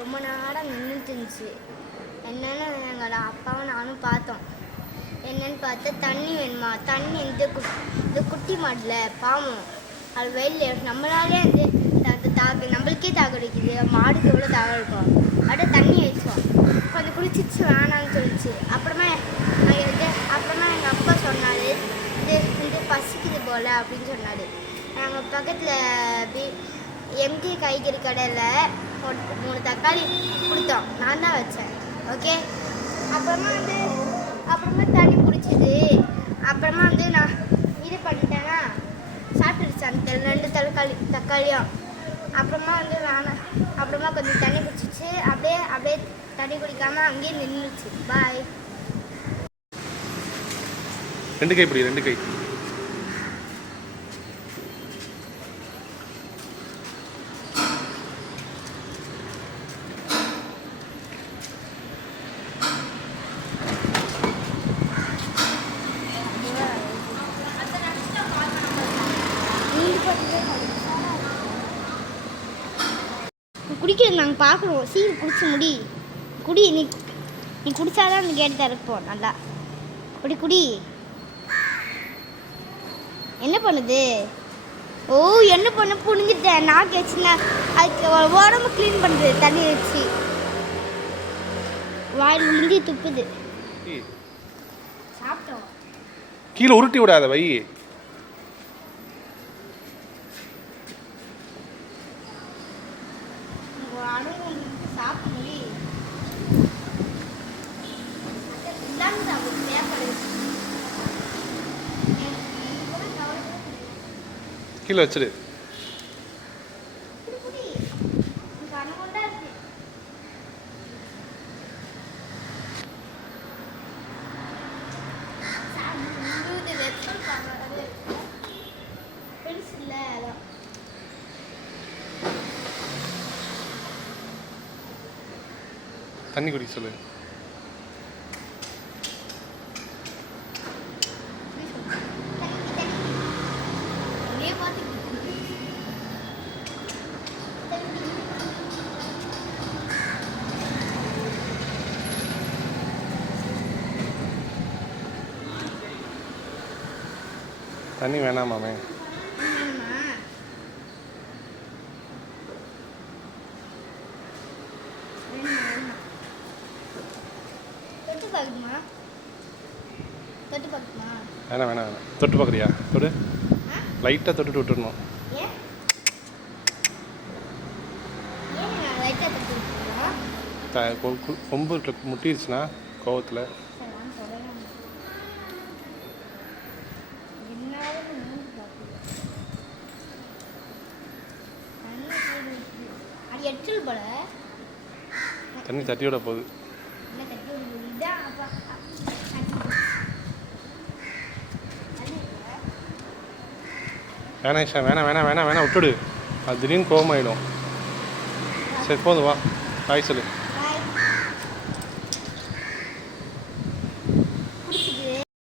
ரொம்ப நேரம் நின்றுட்டு இருந்துச்சு. என்னென்னு எங்களோட அப்பாவும் நானும் பார்த்தோம். என்னன்னு பார்த்தா தண்ணி வேணுமா, தண்ணி இந்த குட்டி மாடில் பாவம் அது வெயில் நம்மளாலே அந்த நம்மளுக்கே தாக்கடிக்குது, மாடுக்கு எவ்வளோ தாக இருக்கும். அப்படியே தண்ணி வச்சோம், கொஞ்சம் குடிச்சிச்சு வேணான்னு சொல்லிச்சு. அப்புறமா எங்கள் அப்பா சொன்னார், இது பசிக்குது போல் அப்படின்னு சொன்னார். நாங்கள் பக்கத்தில் எம்டி காய்கறி கடையில் 3 தக்காளி கொடுத்தோம், நான் தான் வச்சேன். ஓகே, அப்புறமா தண்ணி குடிச்சிது. அப்புறமா நான் இது பண்ணிட்டேன்னா சாப்பிட்டுருச்சு அந்த 2 தக்காளியும். அப்புறமா வேணாம், அப்புறமா கொஞ்சம் தண்ணி குடிச்சிச்சு. அப்படியே தண்ணி குடிக்காமல் அங்கேயே நின்றுச்சு. பாய். 2 கை பிடி, 2 கை. குடிக்கிறது நாங்கள் பார்க்குறோம். சீர் குடிச்சு முடி, குடி. நீ குடிச்சாதான் அந்த கேட்டு திறப்போம். நல்லா குடி. என்ன பண்ணுது? ஓ, என்ன பண்ண புரிஞ்சுட்டேன். நான் கேச்சுன்னா அதுக்கு உடம்பு க்ளீன் பண்ணுறது தண்ணி வச்சு வாயில் முந்தி துப்புது. சாப்பிட்டோம். கீழே உருட்டி விடாத வை. கீழே வச்சிரு. தண்ணி குடிக்க சொல்லு. தண்ணி வேணாமாமே. வேணாம். தொட்டு பார்க்குறியா? தொடு, லைட்டாக தொட்டுட்டு விட்டுடணும். கொம்பு முட்டிடுச்சுன்னா கோவத்தில். தண்ணி தட்டியோட போகுது. வேணாம் ஈஷா, வேணாம் விட்டுடு. அது திடீர்னு கோவமாயிடும். சரி போதும், வா. பாய் சொல்லு.